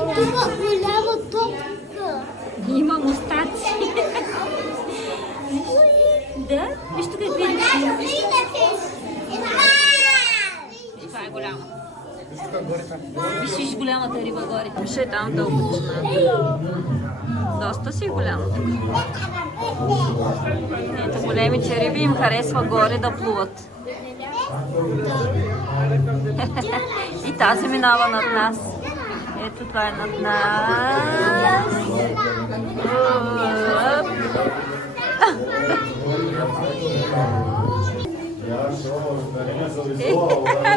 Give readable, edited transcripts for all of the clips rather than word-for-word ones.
тук голяма топка. Има мустаци. Да? Виж тук какви рибки. Виж, това е голяма. Виж голямата риба горе. Виж е там дълбочината. Доста си голяма. Ето големите риби им харесва горе да плуват. И тази минава над нас. Ето това е над нас.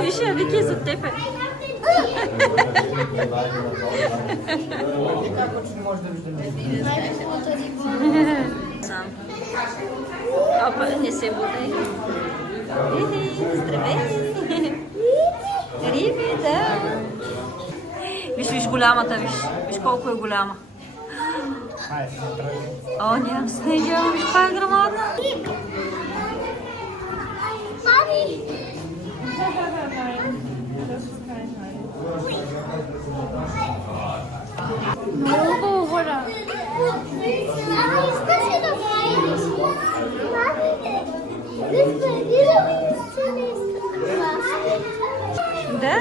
Виж, Вики, за теб е. Опа, не се буди. Здравей! Риби, да! Виж голямата, виж колко е голяма. О, нямам снежа, виж каква е грамадна. Мами! Много хора. Искаш да правиш? Да.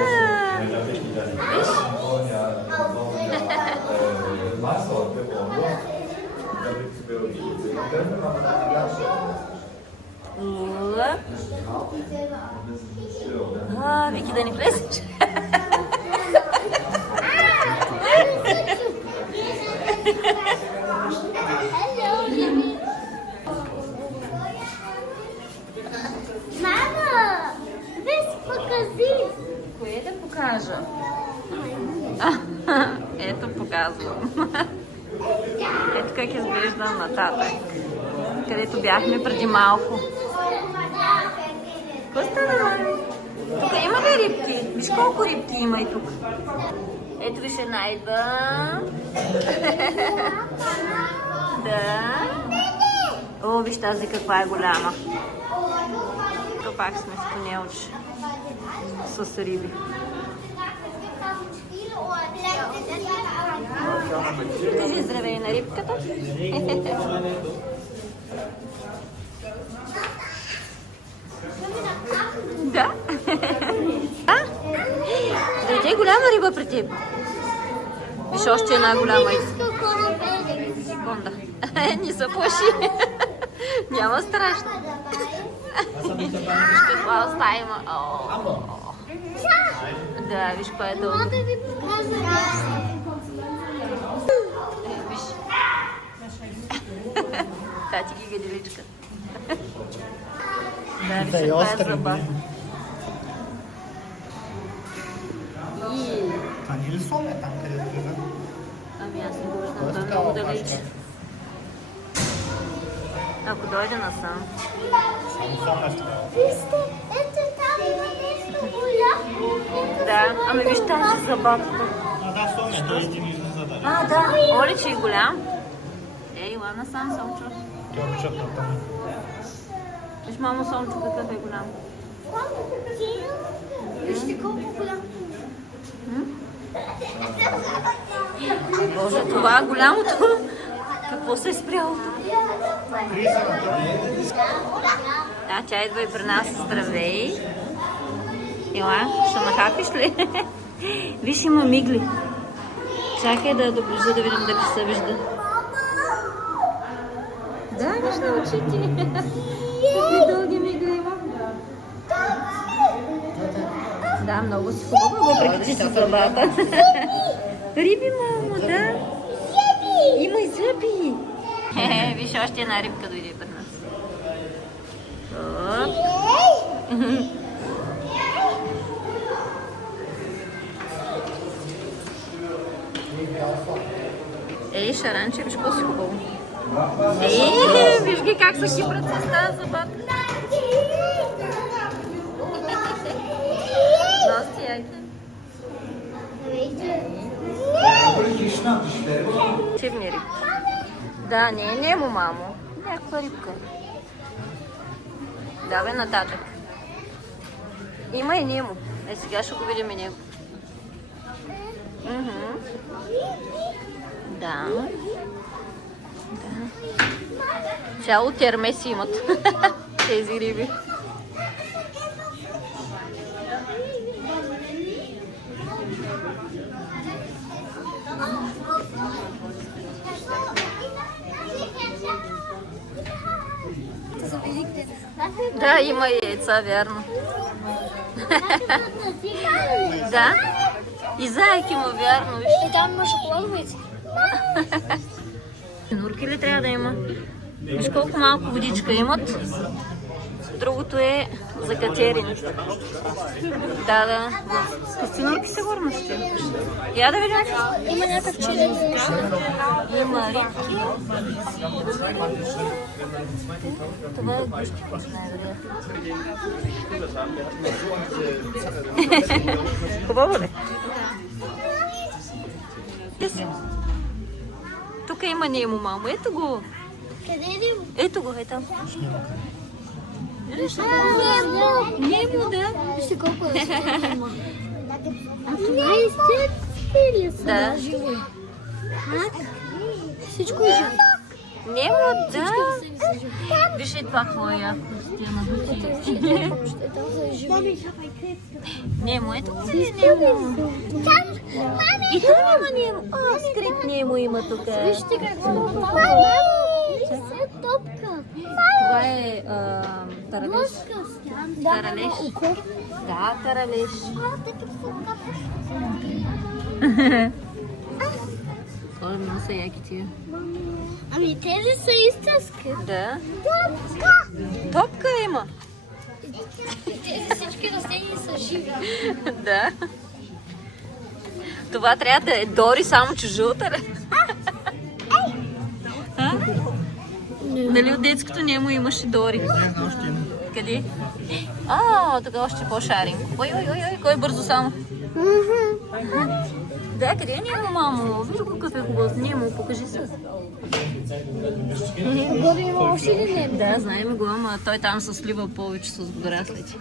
Вики, да ни влезеш. Мама, виж, покажи. Кое да покажа? Ето показвам. Ето как изглежда нататък, където бяхме преди малко. Какво става? Тук има ли рибки? Виж колко рибки има и тук. Ето виж една идва. Да. О, виж тази каква е голяма. Тук пак сме с тунелче. С риби. Кажи здравей на рибката. Да. Дойде голяма риба при теб. Виж още една голяма иска. Секунда. Не се плаши. Няма страшно. Виж каква уста има. Да, виж кое е дълго. Виж. Тати ги гаделичка. Да, виж каква е зъба. Това не е ли сон е там, където е? Ами аз не го виждам, той е много далеч. Ако дойде насам. Само сон е така. Вижте, ето там има нещо голямо. Да, ами виж тази зъбатата. Да, сон е, той ще ми излиза да. Да, Оли, че е голям. Ей, ладно сам, Сончо. Той обичат на там. Виж, мамо, Сончо, какъв е голям. Вижте колко голямо. Боже, това е голямото. Какво се е спряло тук? Да, тя идва и при нас. Здравей. Ела, ще нахапиш ли? Виж, има мигли. Чакай да доближа да видим дали се вижда. Да, виж на очите. Какви дълги мигли има. Да, много си хубава, въпреки че си зъбата. Риби, мамо, да. Има и зъби. Виж, още една рибка дойде при нас. Ей, шаранче, виж какво си хубаво. Ей, виж ги как са хибрат с тази зъбата. Доста яки. Чивни рибки. Да, не е немо, мамо. Някаква рибка. Давай нататък. Има и немо. Сега ще го видим и него. Да. Цяло термес имат тези риби. Да, има яйца, вярно. Да. И заек има, вярно. И там има шоколадово яйце. Нурки ли трябва да има? Виж колко малко водичка имат. Другото е за катерини. Да. Костенурки се върна ще. Я да видим. Има някакъв черен. Има рибки. Това е гущи. Хубаво ли? Тук има Немо, мамо. Ето го. Къде е Немо? Ето го, е там. Немо, да. Вижте колко е Немо. А това е сетки ли са? Да. Живо. Как? Всичко е живо. Немо, да. Виж ли това какво е яко? Немо, ето го е Немо. И там има Немо. О, скрит Немо има тук. Вижте какво е това. Е топка. Това е таралеж. Таралеж. Да, таралеж. Кой много са яки тия. Ами тези са истински. Да. Топка. Топка има. Тези всички растения са живи. Да. Това трябва да е Дори, само че жълта ли? Нали от детското Немо имаше Дори? Къде? Така още по-шаренко. Ой, кой бързо само. Да, къде е Немо, мамо? Виж го какъв е хубав. Немо, покажи се. Горе има още ли Немо? Да, знаем го, ама той там се слива повече с водораслите.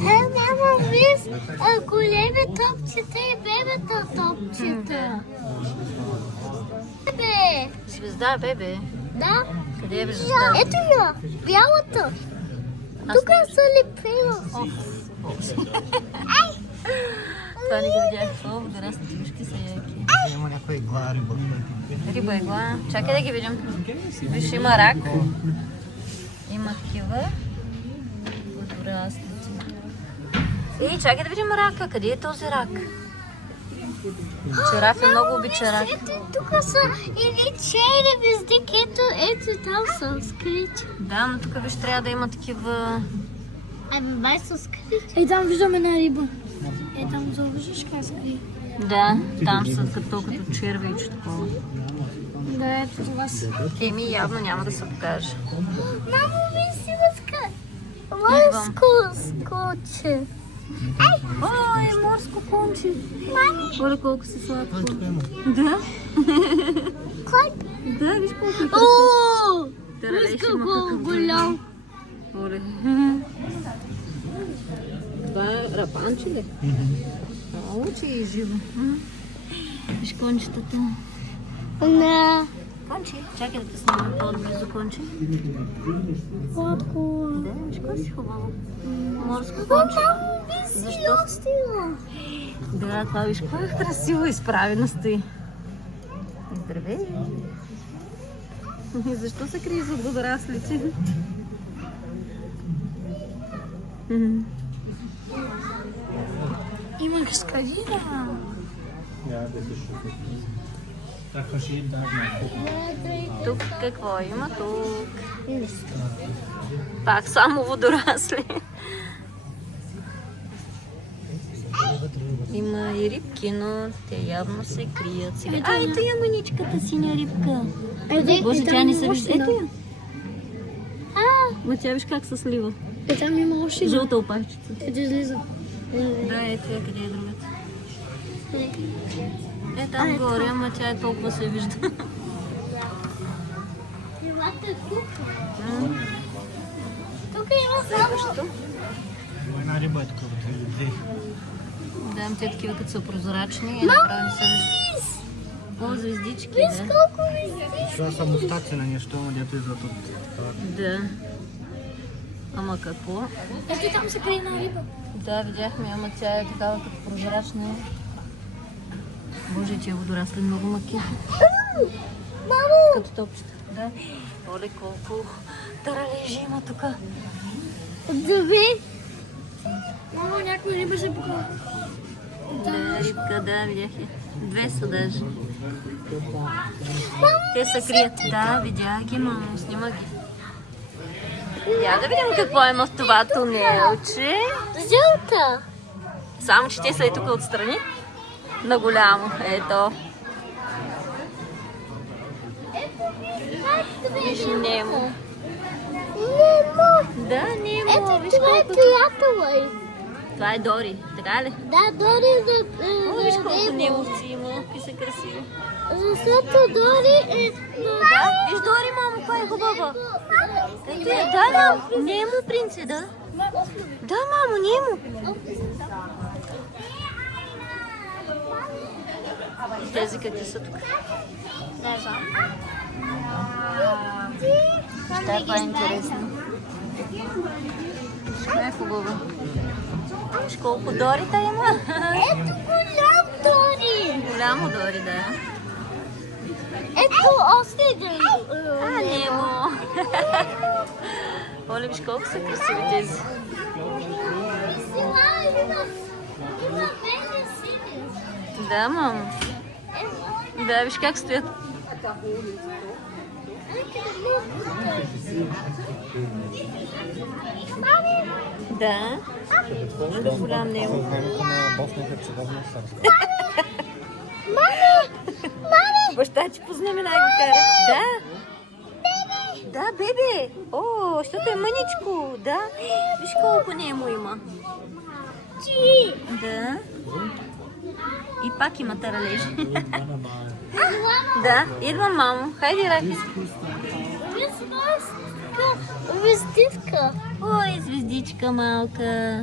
Няма виж големи топчета и бебета топчета. Бебе! Звезда, бебе. Да? Къде е звезда? Ето я! Бялата! Тук са лепила. Това не ги видях. О, водораслите вижки са яки. Има някаква игла, риба. Риба игла. Чакай да ги видим. Виж, има рак. Има такива. Водораслици. Чакай да видим рака. Къде е този рак? Жирафа много обича рак. Ето тук са едни черни вездики. Ето там са скрити. Да, но тук виж трябва да има такива... Ами май са скрити. Там виждаме една риба. Там завиждаш как скрити. Да, там са като червейче такова. Да, ето това са. Еми явно няма да се покаже. Мамо, ви си въска. Морско скоче. Ой, морско конче. Мами. Оле, колко си сладко. Да. Кой? Да, виж колко е О! таралеж Виж има колко такъв. голям. Оле. Това е рапанче ли? Че е живо. Виж кончетата. Не. Конче, чакай да те снимам по-близо конче. Колко? Да, виж колко си хубаво. Морско конче. Мамо, ви си Защо? остила. Да, това виж колко е красиво изправено стои. Здравей! Защо се крие зад водораслите? Има каскадина. Тук какво има? Тук. Пак само водорасли. Има и рибки, но те явно се крият сега. Ето я маничката синя рибка. Боже, тя не се вижда. Ето я. Ма тя виж как се слива. Там има още. Жълта опашчица. Ето излиза. Да, ето я, къде е другата. Е там горе, ама тя е толкова се вижда. Това е куха. Тук има само. Има една риба е такова, две. Да, те такива като са прозрачни. Направени са О, звездички, Виж да. колко звездички. Това са мустаци на нещо, ама дето идват от това. Да. Ама какво? Ето там се крие една риба. Да, видяхме, ама тя е такава като прозрачна. Боже, тия водорасли много маки. Мамо! Като топчета. Да. Оле, колко таралежи има тук. Две. Мамо, някоя риба ще покажа. Да, рибка, да, видях я. Две са даже. Те се крият. Да, видях ги, мамо, снима ги. Я да видим какво има в това тунелче. Жълта. Само, че те са и тук отстрани. На голямо. Ето. Виж Немо. Немо. Да, Немо. Ето Виж това е колко. приятела й. Това е Дори, така ли? Да, Дори О, виж колко за Немо. немовци има. Какви са красиви. Защото Дори е... Да, виж Дори, мамо, каква е хубава. Ето е, да, да, Немо, принце, да. Да, мамо, Немо. И тези какви са тук? Не знам. Ще това е интересно. Това е хубаво. Виж колко Дорита има. Ето голям Дори. Голямо Дори, да. Ето още един. А, Немо. Оле, виж колко са красиви тези. Сега има бели сини. Да, мамо. Да, виж как стоят. Мами, Да. Много голям Немо. Времето на Босна и Херцеговина царска. мами, Баща ти по знамена ги кара. Да. Да, бебе. О, защото е мъничко. Да. Виж колко Немо има. ти. Да. И пак има таралежи. Да, идвам, мамо. Хайде, Раки. Вездивка. Ой, звездичка малка.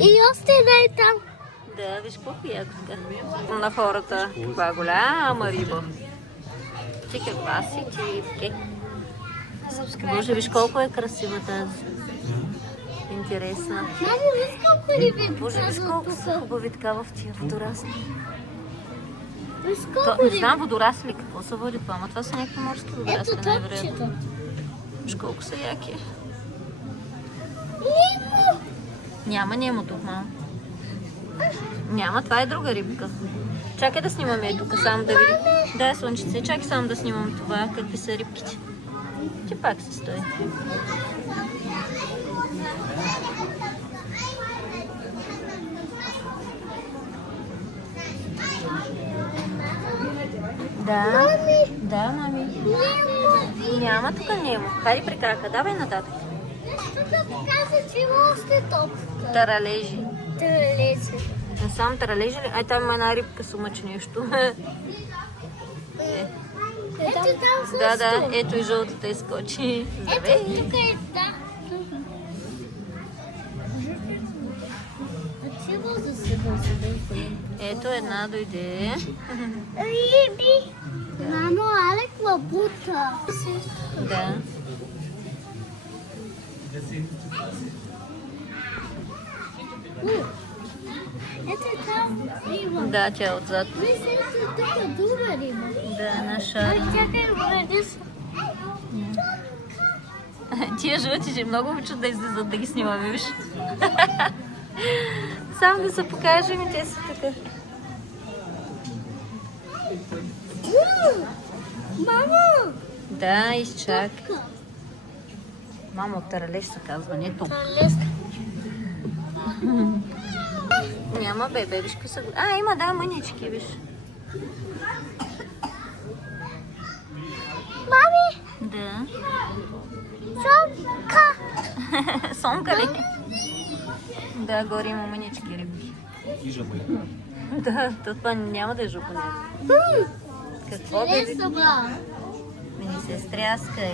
И още една е там. Да, виж колко яко така. На хората. Каква голяма риба. Ти каква си, ти рибке? Боже, виж колко е красива тази. Интересна. Мамо, виж колко риби Боже, виж показват колко са тук. хубави така в тия водорасли. Виж То, колко не риби. знам водорасли какво са води това, ама това са някакви морски водорасли, Ето най-вероятно. топчета. Виж колко са яки. Немо. Няма Немо тук, мамо. Няма, това е друга рибка. Чакай да снимаме тук, само да видим. Да, слънчице, чакай само да снимам това, какви са рибките. Ти пак се стои. Да. Мами, Да, мами. Немо. Няма тук Немо. Хайде при крака, давай нататък. Тук показва, че има още топка. Таралежи. Тралеси. Не сам таралежи ли? Ай, там има една рибка с мъч нещо. Ето там също. Да, да, ето и жълтата изкочи. Здравей! Ето тук е, да. Отива за себе си. Ето една дойде. Риби. Мамо, Алек лабута. Да. Ето там риба. Да, тя е отзад. Мисля, че тук е друга риба. Да, на Ай, шар. чакай, гледай се. Тия жълти че много обичат да излизат да ги снимаме, виж. Само да се покажем и те са тук. Мамо! Да, изчак. Мамо, таралеж се казва, не тук. Тралеска. Няма бебе, виж какви са. А, има, да, мънички, виж. Мами! Да. Сонка! Сонка ли? Да, горе има мънички рибки. И жабай. Да, то това няма да е жупа. Какво бе? Тралеса, ба. Не се стряскай.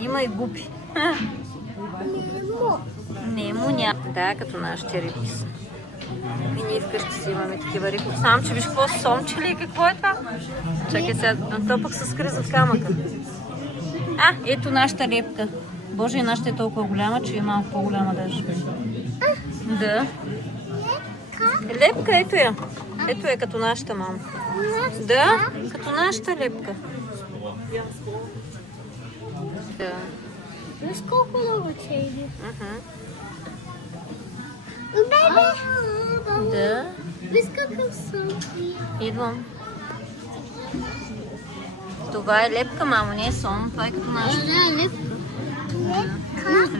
Има и гупи. Немо няма. Да, като нашите рибки са. И ние вкъщи си имаме такива рибки. Сам, че виж какво сомче ли? Какво е това? Чакай сега, то пък се скри зад камъка. Ето нашата лепка. Боже, нашата е толкова голяма, че е малко по-голяма даже. Да. Лепка, ето я. Ето е като нашата мама. Да, като нашата лепка. Да. Виж колко много чейли. Да. Виж какъв съм. Идвам. Това е лепка, мамо, не е сом. Това е като нашата. Да, лепка.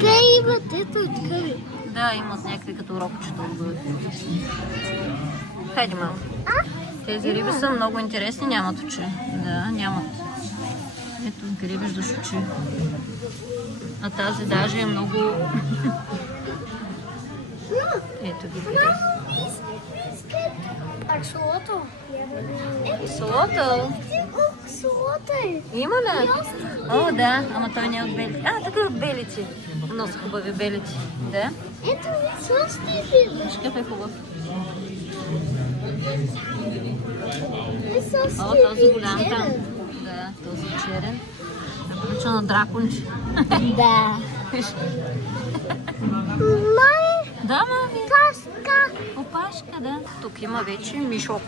Те имат, ето откъде. Да, имат някакви като робчета отгоре. Хайде, мамо. Тези риби са много интересни, нямат очи. Да, нямат. Ето, къде виждаш очи. А тази даже е много... Ето ги къде. Аксолото. Солото? Аксолото е. Има ли? О, да, ама той не е от белици. Тук е от белици. Но са хубави белици. Да? Ето ви сости виждаш. Виж какъв е хубав. О, този голям там. Да, този черен. Е прилича на драконче. Да. Май, Да, мами. пашка. Опашка, да. Тук има вече мишок.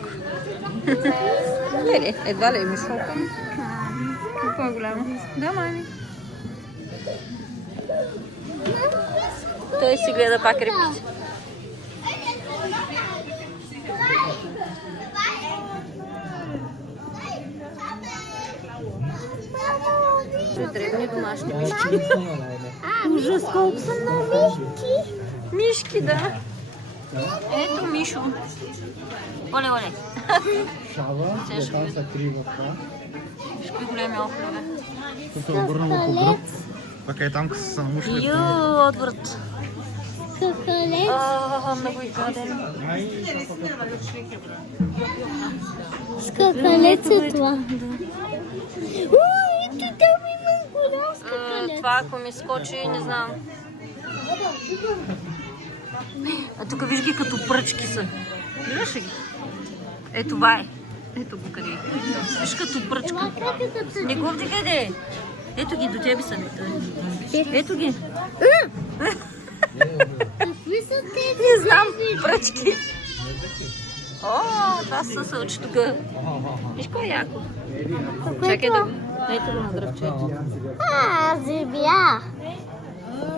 Едва ли е мишок? Колко е голямо? Да, мами. Той си гледа пак рибките. Дребни домашни мишки. Ужас, колко са много. Мишки, да. Ето Мишо. Оле, оле. Шава, там са три в това. Виж какви големи охлюве. Тук се обърнало по гръб. Пък е там, къде са намушили. Отвърт. Какалец. Много и гаден. Скакалец е това. Ето там има голям скакалец. Това ако ми скочи, не знам. Тук виж ги като пръчки са. Виждаш ли ги? Ето това е. Ето го къде е. Виж като пръчка. Не го вдигай де. Ето ги, до тебе са ми. Ето ги. Какви са тези? Не знам, пръчки. О, това са сълчи тук. Виж кой е яко. Чакай да... Ето го на дръвчето. Змия.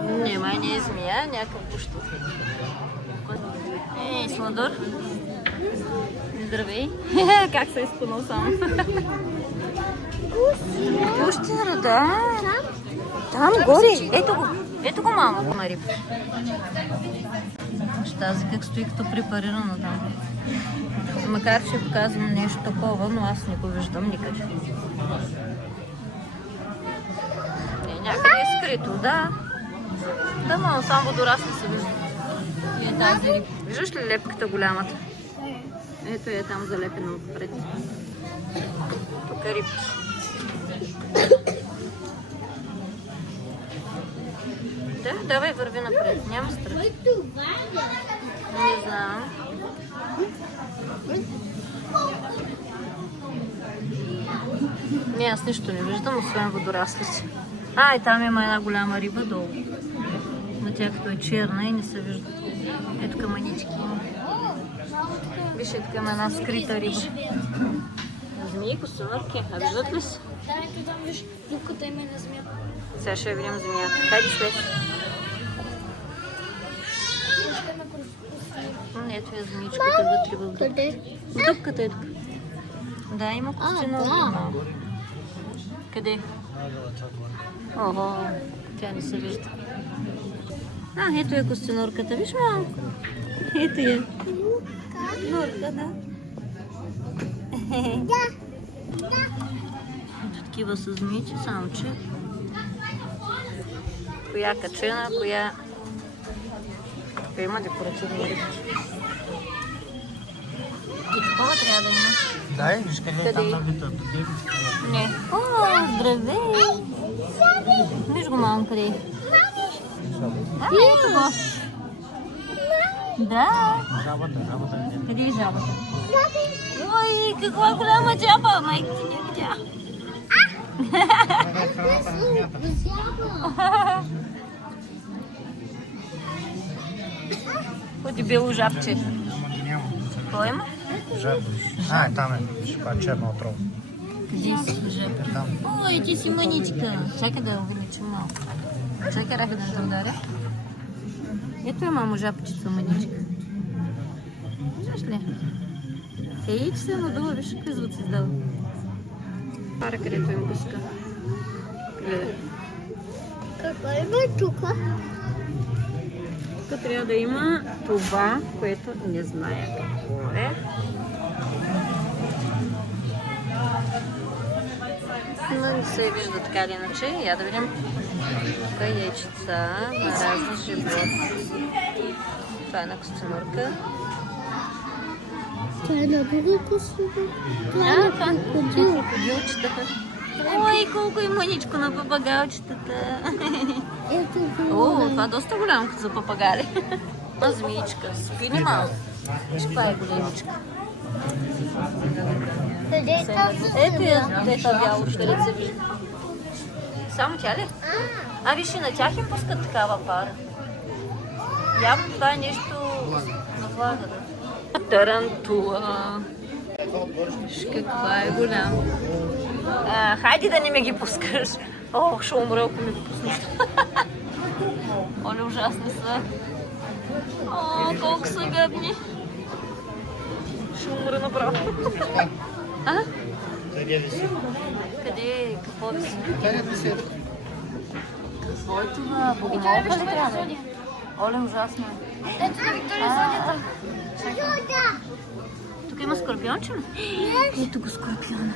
Не, май не е змия, някакъв пущов. Сладър. Здравей. Как се изпънал сам? Пущера, да. Там горе. Ето го, мамо. Марип. Тази как стои като препарирана там. Макар че показвам нещо такова, но аз не го виждам никъде. Някъде е скрито, да. Да, но само водорасли се вижда. И е тази риба. Виждаш ли лепката голямата? Ето е там залепена отпред. Тук е рибки. Да, давай върви напред. Няма страх. Не знам. Не, аз нищо не виждам, освен водораслици. И там има една голяма риба долу. На тя като е черна и не се вижда. Ето към манички има. Виж, ето към една скрита риба. Змии, косъмърки. А виждат ли се? Да, ето там виж дупката има на змия. Сега ще видим змията. Хайде след. Ето е змичката вътре в дупката. Къде? В дупката е тук. Да, има костенурки малко. Къде? Ого, тя не се вижда. Ето е костенурката. Виж малко. Ето я. Нурка, да. Ето такива са змийци, само че коя качена, коя... Има декоративни рибки. И такова трябва да има. Дай, виж къде е там на вита. Не. О, здравей! Виж го, мама, къде е? Ето го. Да. Жабата. Къде е жабата? Ой, каква голяма жаба! Майка ти не видя. Ходи бело жабче. Ама ги няма. Кой има? Жаба. А, там е. Виж каква черна отрова. Къде си жаб? Там. Ой, ти си мъничка. Чакай да я увеличим малко. Чакай, Рафи, да те ударя. Ето е, мамо, жабчица мъничка. Виждаш ли? Ей, че се надува, виж какви звуци издава. Пара, където им пуска. Гледай. Какво има тук? Тук трябва да има това, което не зная какво е. Но не се вижда така или иначе. Я да видим. Тук е яйчеца на разни животни. Това е една костенурка. Това е на друга косова. Това е Това на е крокодил. крокодилчета. Ой, колко е мъничко на папагалчетата. Ето О, го. това е доста голямо като за папагали. Това змиичка. Спи ли малко? Виж, това е големичка. Къде е тази? Ето я, дето бялото, където се вижда. Само тя ли? А, виж, и на тях им пускат такава пара. Явно това е нещо на влага, да. Тарантула. Виж каква е голяма. Хайде да не ме ги пускаш. Ох, ще умра, ако ми го пуснеш. Оле, ужасни са. О, колко са гадни. Ще умра направо. А? Къде виси? Къде е? Какво виси? Къде виси? Какво е това? Богомолка ли трябва да е? Оле, ужасно. Ето на Виктория Зодията. Тук има скорпионче ли? Ето го скорпиона.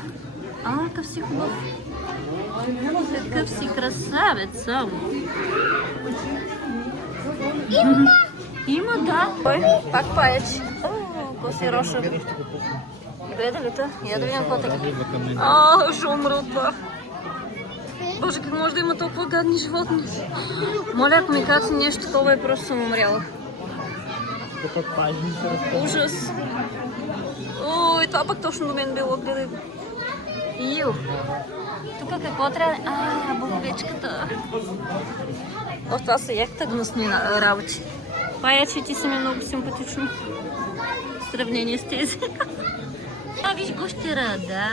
Какъв си хубав. Какъв си красавец само. Има, да. Ой, пак паяч. Какво си роша? Гледа ли те? Я да видим какво така. Ще умра от това. Боже, как може да има толкова гадни животни? Моля, ако ми каци нещо такова, просто съм умряла. Ужас. Ой, това пък точно до мен било. Гледай го. Ил. Тук какво трябва? Боговечката. О, това са яхта гнусни работи. Паячите са ми много симпатично. В сравнение с тези. Виж гущера, да.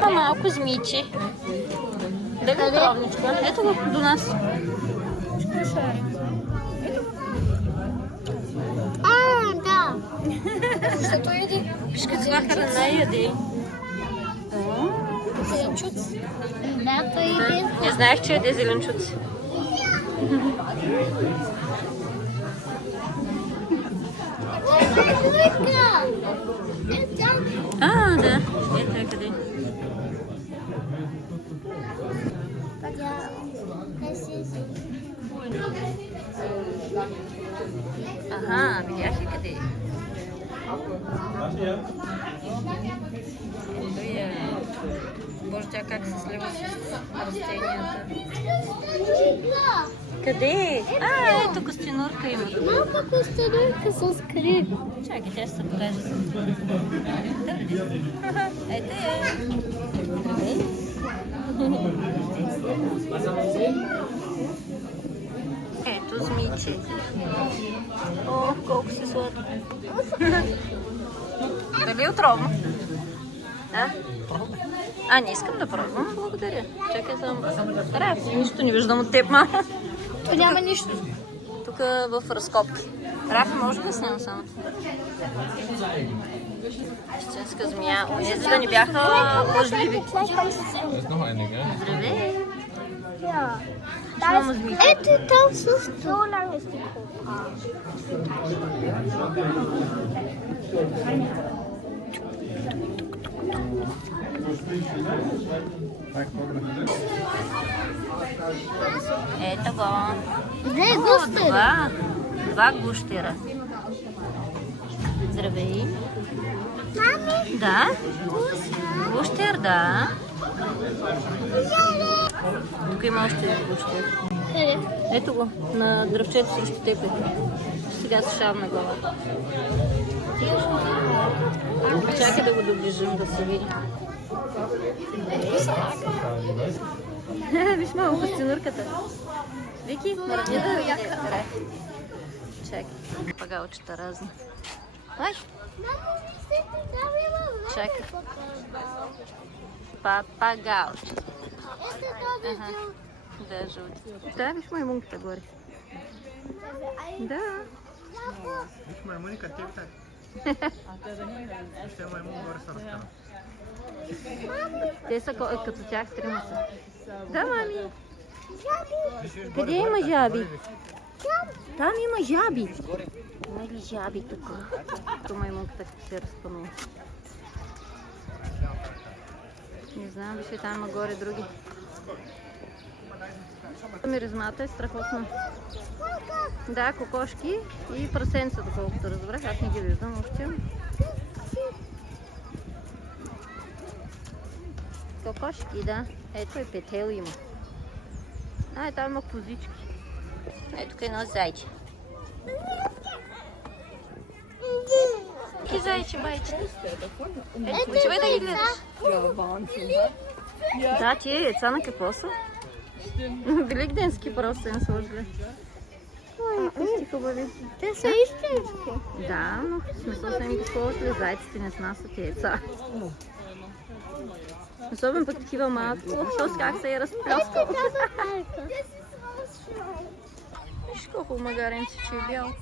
Да. Малко змиче. Дали е травничка? Ето го до нас. Да. Защото иди. Виж каква храна яде. Зеленчуци. Да, той иди. Не знаех, че яде зеленчуци. Да. Ето е къде. Видях ли къде е? Ето я. Боже, тя как се слива с растенията. Къде е? Ето костенурка има. Малка костенурка с крив. Чакай, тя ще се покаже. Ето я. Ето змиче. О, колко си сладко. Дали е отровно? Не искам да пробвам. Благодаря. Чакай само. Рафи, нищо не виждам от теб, мама. То няма нищо. Тук в разкопки. Рафи, може да снимам само? Истинска змия. Онези да не бяха лъжливи. Здравей. Само змия. Ето там също. Ето го. Две густи. Два 2 гущера. Здравей. Мами, Да? вкусно. Гущер, да. Тук има още един гущер. Къде? Ето го, на дръвчето срещу тебе. Сега се шавна глава. Чакай да го доближим да се види. Виж малко пастинурката. Вики, мърдни да види. Чакай. Пагалчета разни. Ай, Мамо, ми се подавила. чакай. Папагалче. Ето този Ага. жълт. Да, жълти. Да, виж маймунката горе. Да. Виж маймуника, те так. Ще маймун горе се разкара. Те са като тях трима са. Да, мами. Виж, Къде има жаби? Там има жаби. Има ли жаби тук? Тук маймунката като се разпънува. Не знам, виж, там има горе други. Миризмата е страхотна. Да, кокошки и прасенца, доколкото разбрах. Аз не ги виждам още. Кокошки, да. Ето и петел има. А, там има козички. Ето тук е едно зайче. Какви зайче, байчета? Живей да ги гледаш. Да, тия яйца на какво са? Великденски просто им сложили. Ой, какви хубави. Те са истински. Да, но в смисъл са им ги сложили. Зайците не снасят яйца. Особено пък такива малко. Що как се е разпляскал. Виж колко магаренце, че е бял.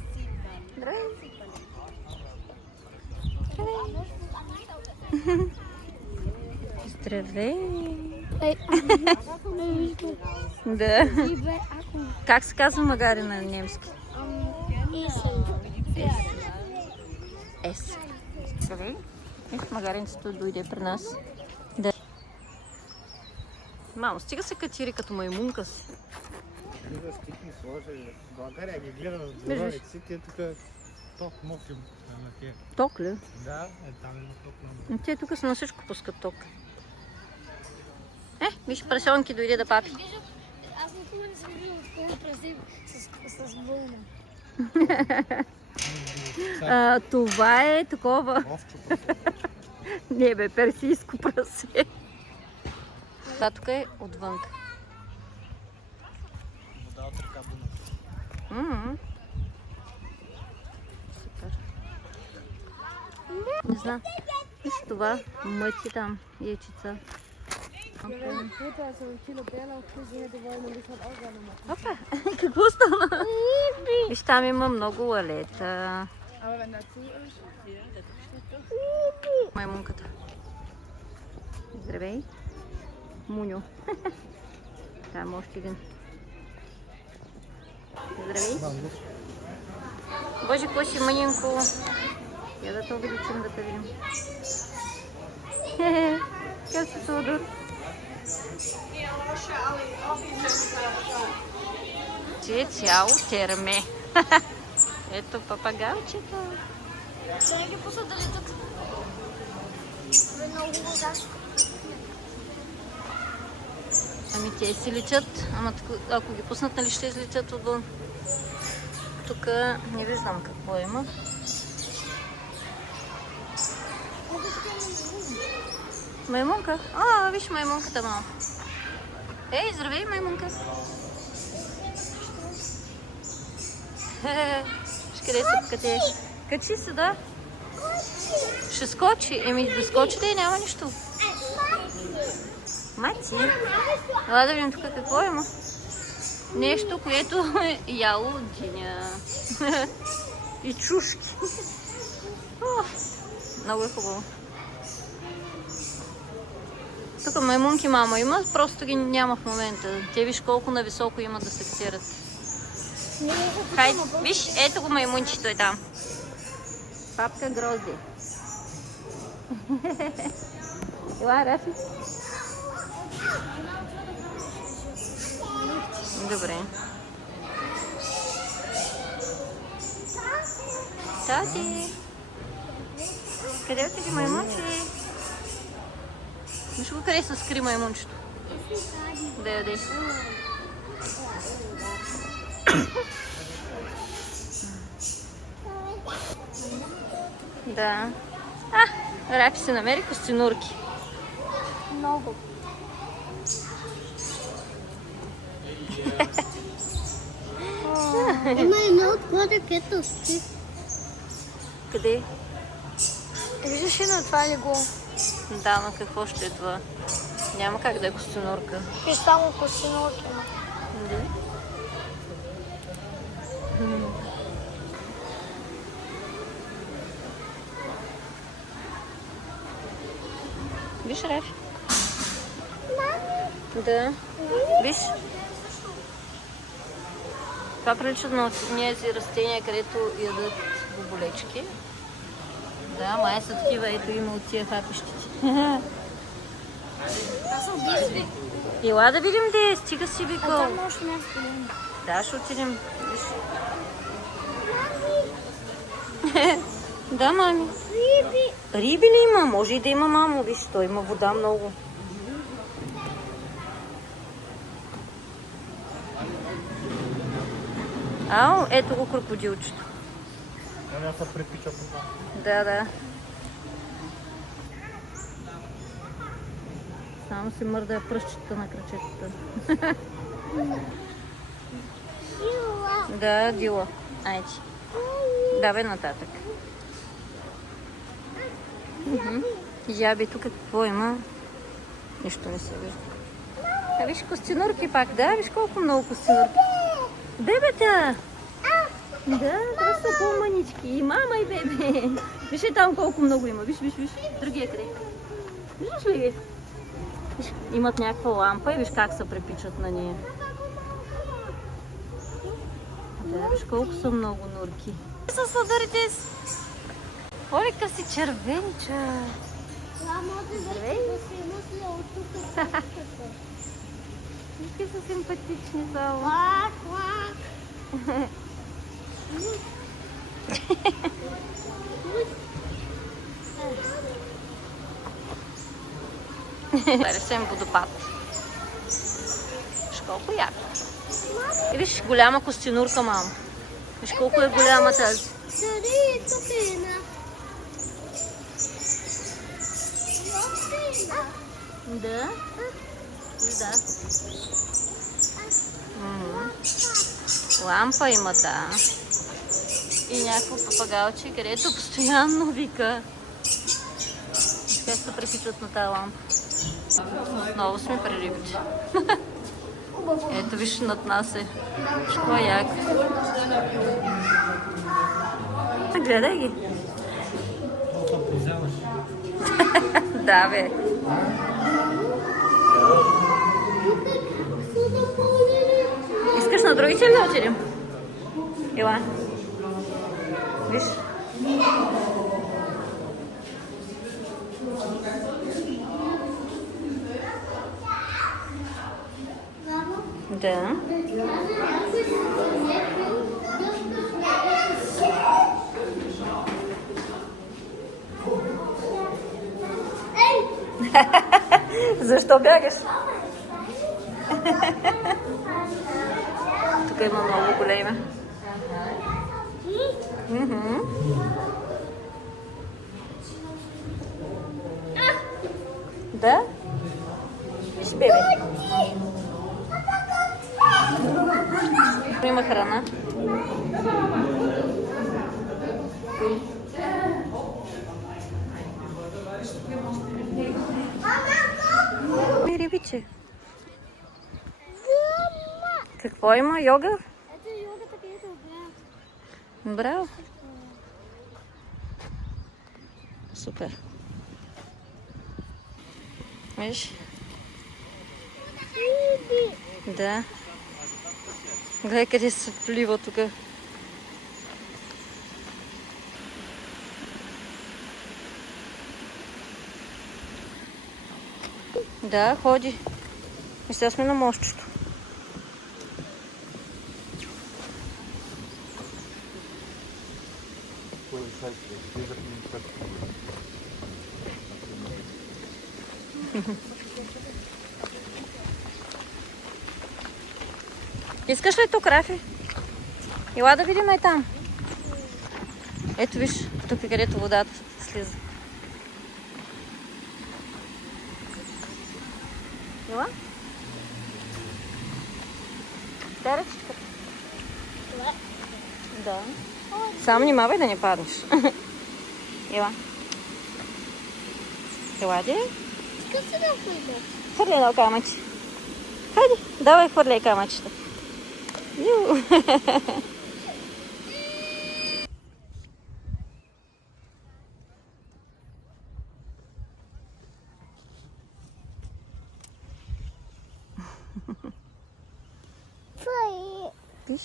Здравей. Здравей. Да. Как се казва магари на немски? Ес. Здравей. Магаренцето дойде при нас. Да. Мамо, стига се катири като маймунка си. Да скрипни сложили. България ги гледа в дворовици, те тук ток мокрим на тия. Ток ли? Да, там има ток много. Те тук са на всичко пускат ток. Виж, прасенки дойде да папи. Аз никога не съм била в пълно прази с вълна. Това е такова. Овчо прасе. Не бе, персийско прасе. Това тук е отвън. Вода от река Дунав. Супер. Не знам. Виж това, мъти там, яйчица. Опа, какво стана? Виж, там има много лалета. Маймунката. Здравей. Муньо. Там още един. Здравей. Боже, какво си мъненко. Я да те увеличим да те видим. Хе-хе. Как се Тодор? Ти е цяло терме. Ето папагалчето. Трябва да ги пусна дали тук. Много вода. Ами те си летят, ама ако ги пуснат, нали ще излетят отвън. Тук не виждам какво има. Маймунка? Виж маймунката малко. Ей, здравей, маймунка. Виж къде се катеш. Качи се, да. Ще скочи. Еми да скочи, да и няма нищо. Мати. Ела да видим тук какво има. Нещо, което е яло диня. И чушки. Много е хубаво. Тук маймунки мама има, просто ги няма в момента. Те виж колко нависоко има да се катерят. Хайде, виж, ето го маймунчето е там. Папка Грози. Ела, Рафи. Добре. Тати! Къде отиде маймунче? Виж го къде се скри маймунчето. Да яде. Да. Рапи се намери костенурки. Много. Има едно отгоре, където спи. Къде? Виждаш ли на това легло? Да, но какво ще е това? Няма как да е костенурка. И само костенурки. Да. Виж, Рафи? Да. Виж? Това прилича на тези растения, където ядат боболечки. Да, май са такива, ето има от тия хапещите. Аз съм близки. Ела да видим де, стига си викал. Там може нещо. Да, ще отидем. Виж. Да, мами. Риби. Риби ли има? Може и да има, мамо. Виж, той има вода много. Ау, ето го крокодилчето. Няма се припича по това. Да. Само се мърда пръщчета на крачетата. Да, дила. Айде. Давай нататък. Яби, тук какво има? Нищо не се вижда. Виж костенурки пак, да? Виж колко много костенурки. Бебета! Да, просто по-манички. И мама, и бебе. Виж ли там колко много има. Виж. Другия къде. Виждаш ли? Виж, имат някаква лампа и виж как се препичат на нея. Да, виж колко са много нурки. Са сладърите с... Олика си червенча. Здравей. Какви са симпатични само. Рисуем водопад. Виж колко яко. И виж голяма костенурка, мамо. Виж колко е голяма тази. Дали, тук е една. Да? Да. Лампа има, да. И някакво папагалче, където постоянно вика. Как се препичат на тази лампа. Отново сме при рибите. Ето виж над нас е. Що е яко. Гледай ги. Да, бе. Искаш на другите ли да отидем? Ела. Виж. Да. Защо бягаш? Тук има много големи. Да? Виж, бебе. Има храна. Рибиче. Какво има? Йога? Ето йогата, където е. Браво. Супер. Виж? Да. Гледай къде се плива тук. Да, ходи. И сега сме на мостчето. Искаш ли тук, Рафи? Ела да видим и там. Ето виж, тук е където водата слиза. Ела? Теречка? Да. Сам внимавай да не паднеш. Ела. Ела, ди? Искам се да влизам. Хвърли едно камъче. Хайде, давай хвърляй камъчета. Ю. Това е... Виж.